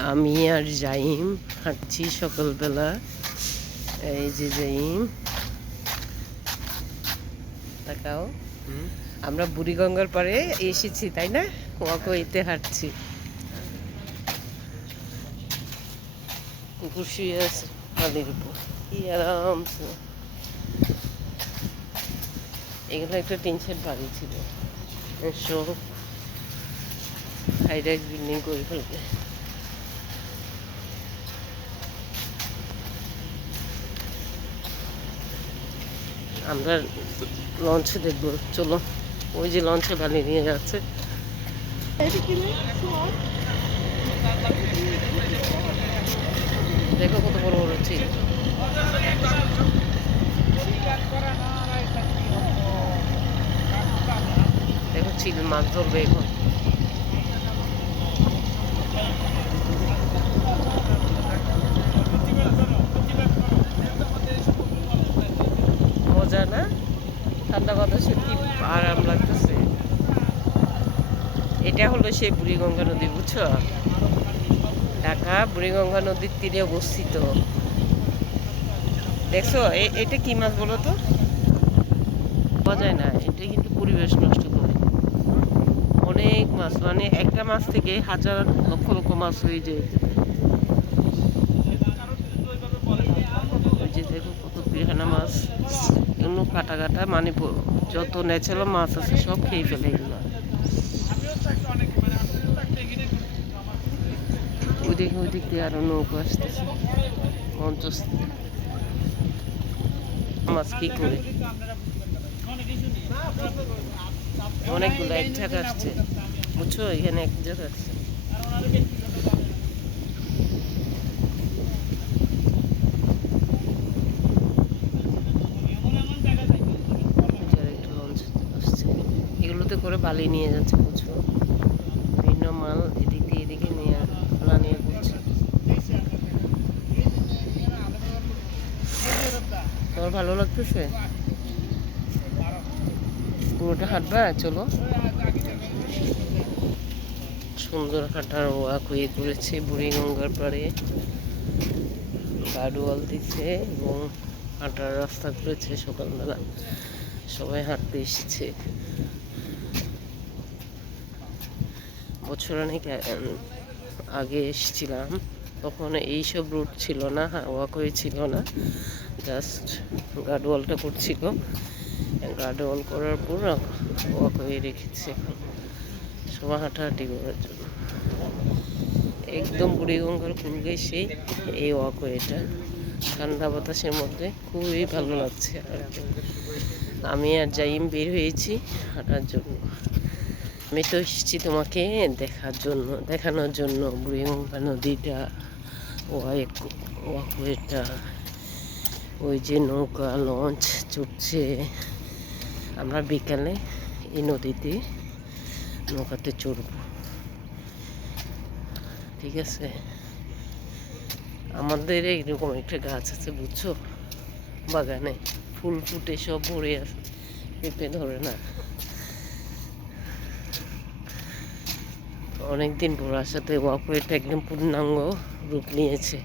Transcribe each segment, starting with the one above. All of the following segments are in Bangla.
আমি আর জাইম হাঁটছি সকালবেলা। এই যে জাইম, তাকাও। আমরা বুড়িগঙ্গার পাড়ে এসেছি, তাই না? ওয়াকওয়েতে হাঁটছি। কুকুর শুয়ে আছে পানির উপর, কি আরামসে। এগুলো একটা টিন শেড বাড়ি ছিল, সব হাই রাইজ বিল্ডিং করে ফেলবে। আমরা লঞ্চে দেখবো, চলো। ওই যে লঞ্চে বালি নিয়ে যাচ্ছে। দেখো কত বড় বড় চিল। দেখো চিল মাছ ধরবে এখন। মজা না? ঠান্ডা বাতাসে কি আরাম লাগতেছে। এটা হলো সেই বুড়িগঙ্গা নদী, বুঝছো? ঢাকা বুড়িগঙ্গা নদীর তীরে অবস্থিত। দেখছো এটা কি মাছ বলো তো? পাওয়া যায় না। এটা কিন্তু পরিবেশ নষ্ট করে। অনেক মাছ, মানে একটা মাছ থেকে হাজার লক্ষ লক্ষ মাছ হয়ে যায়। ওই যে দেখো কত পিরানা মাছ, এগুলো কাটা কাটা, মানে যত ন্যাচারাল মাছ আছে সব খেয়ে ফেলে এগুলো। ওই দিক দিয়ে আরো নৌকা আসতেছে মঞ্চস্থ। মাছ কি করে অনেকগুলো এক জায়গা আসছে, বুঝছো? এখানে এক জায়গা আসছে। এগুলোতে করে বালি নিয়ে যাচ্ছে, বুঝছো? বিভিন্ন মাল এদিক দিয়ে এদিকে নিয়ে খোলা নিয়ে ঘুরছে। তোমার ভালো লাগতেছে? পুরোটা হাঁটবা? চলো। সুন্দর হাঁটার ওয়াকওয়ে করেছে বুড়িগঙ্গার পাড়ে, গার্ডওয়াল দিচ্ছে এবং হাঁটার রাস্তা করেছে। সকালবেলা সবাই হাঁটতে এসেছে। বছর অনেক আগে এসেছিলাম, তখন এইসব রুট ছিল না, ওয়াকওয়ে ছিল না, জাস্ট গার্ডওয়ালটা করছিল। গার্ডওয়াল করার পর ওয়াকওয়ে রেখেছে এখন সবাই হাঁটাহাঁটি করার জন্য। একদম বুড়িগঙ্গার কুল ঘেঁষে এই ওয়াকওয়েটা, ঠান্ডা বাতাসের মধ্যে খুবই ভালো লাগছে। আর আমি আর জাইম বের হয়েছি হাঁটার জন্য। আমি তো এসেছি তোমাকে দেখানোর জন্য বুড়িগঙ্গা নদীটা, ওয়াকওয়েটা, ওই যে নৌকা লঞ্চ চড়ছে। আমরা বিকালে এই নদীতে নৌকাতে চড়ব, ঠিক আছে? আমাদের এইরকম একটা গাছ আছে, বুঝছো? বাগানে ফুল ফুটে সব ভরে আছে, পেঁপে ধরে না। অনেকদিন পর আসাতে ওয়াকওয়েটা একদম পূর্ণাঙ্গ রূপ নিয়েছে।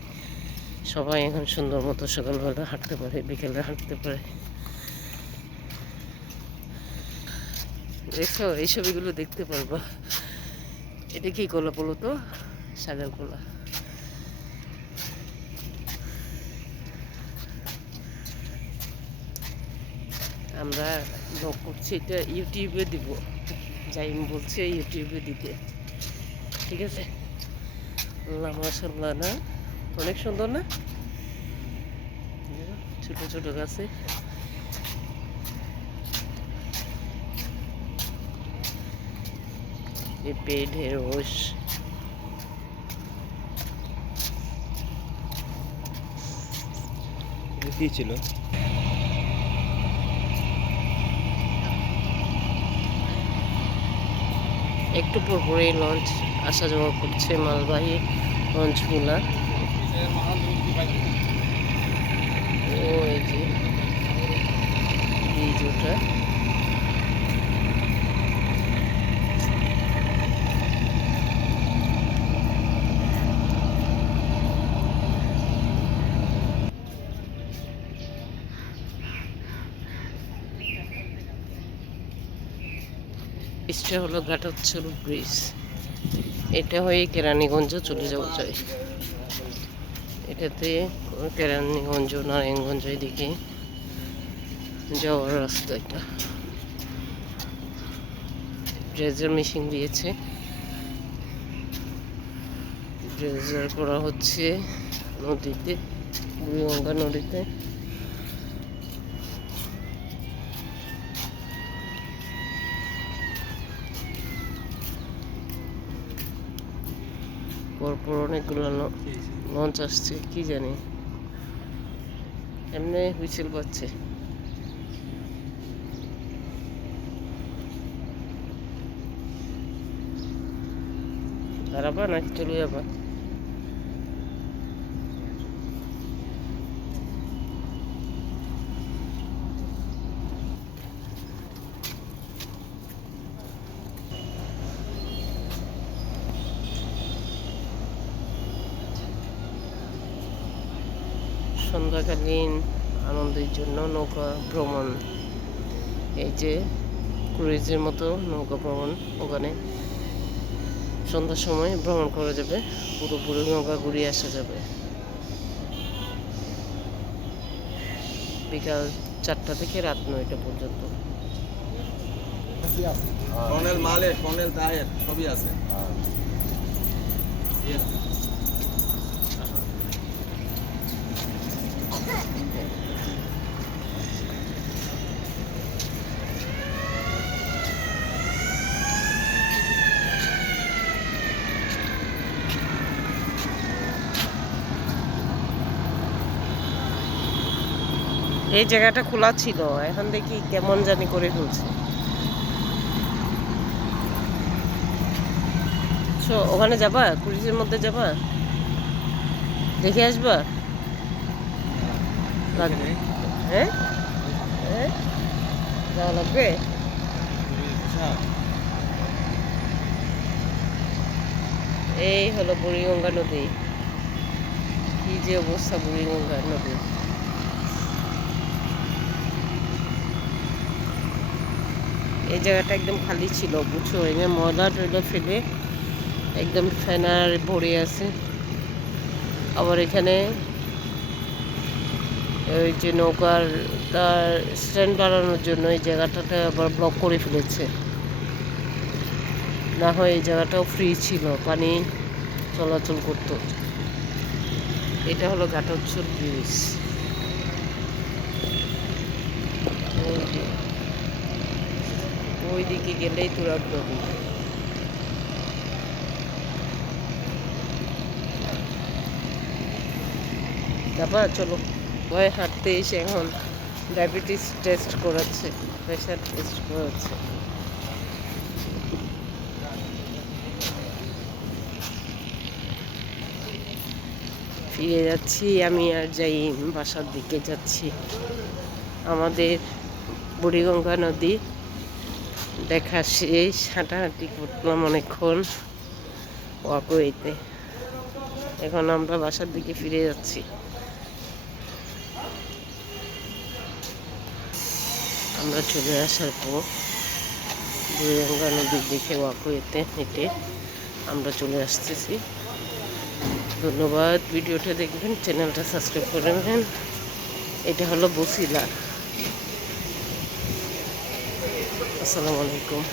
সবাই এখন সুন্দর মতো সকালবেলা হাঁটতে পারে, বিকেলে হাঁটতে পারে। দেখো এইসব এগুলো দেখতে পারবা। এটা কি কলা বলো তো? সাগর কলা। আমরা ব্লগ করছি, এটা ইউটিউবে দিব। জাইম বলছে ইউটিউবে দিতে, ঠিক আছে? আল্লাহ মাশাআল্লাহ, না অনেক সুন্দর না? ছোট ছোট গাছে পেঁপে, ঢেঁড়স। কি ছিল? একটু পর পরেই লঞ্চ আসা যাওয়া করছে, মালবাহী লঞ্চগুলা। ওই যে ব্রিজটা, ব্রিজটা হলো ঘাটোৎসর ব্রিজ। এটা হয়ে কেরানীগঞ্জ চলে যাওয়া যায়। এটাতে কেরানীগঞ্জ নারায়ণগঞ্জ এদিকে যাওয়ার রাস্তা। এটা ড্রেজার মেশিন দিয়েছে, ড্রেজার করা হচ্ছে নদীতে, বুড়িগঙ্গা নদীতে। পরপর অনেকগুলো লঞ্চ আসছে, কি জানি এমনি হুইসেল পাচ্ছে। দাঁড়াবা নাকি চলে যাবা? সন্ধ্যাকালীন আনন্দের জন্য নৌকা ভ্রমণ, এই যে ক্রুইজের মতো নৌকা ভ্রমণ, ওখানে সন্ধ্যার সময় ভ্রমণ করা যাবে, পুরোপুরি নৌকা ঘুরিয়ে আসা যাবে। বিকাল 4টা থেকে রাত 9টা পর্যন্ত। কর্নেল মালে, কর্নেল তাহের সবই আছে। এই জায়গাটা খোলা ছিল, এখন দেখি কেমন জানি করে ফেলছে। ওখানে যাবা? ক্রুজের মধ্যে যাবা? দেখে আসবা? লাগবে? হ্যাঁ, হ্যাঁ, যাওয়া লাগবে। এই হলো বুড়িগঙ্গা নদী। কি যে অবস্থা বুড়িগঙ্গা নদী! এই জায়গাটা একদম খালি ছিল, বুঝছো, এখানে ময়লা টয়লা ফেলে একদম ফেনার ভরে আছে। আবার এখানে ওই যে নৌকার তার স্ট্যান্ড বানানোর জন্য এই জায়গাটাতে আবার ব্লক করে ফেলেছে। না হয় এই জায়গাটাও ফ্রি ছিল, পানি চলাচল করতো। এটা হলো ঘাটোৎসর ব্রিজ। ওইদিকে গেলেই তুরাগ নদী। তারপর চলো, ভয় হাঁটতে এসে এখন ডায়াবেটিস টেস্ট করাচ্ছে, প্রেশার টেস্ট করাচ্ছে। ফিরে যাচ্ছি আমি আর যাই, বাসার দিকে যাচ্ছি। আমাদের বুড়িগঙ্গা নদী দেখা শেষ, হাঁটাহাঁটি করলাম অনেকক্ষণ ওয়াকওয়েতে। এখন আমরা বাসার দিকে ফিরে যাচ্ছি। আমরা চলে আসার পর বুড়িগঙ্গা নদীর দিকে ওয়াকওয়েতে হেঁটে আমরা চলে আসতেছি। ধন্যবাদ, ভিডিওটা দেখবেন, চ্যানেলটা সাবস্ক্রাইব করে নেবেন। এটা হলো বসিলা। আসসালামু আলাইকুম।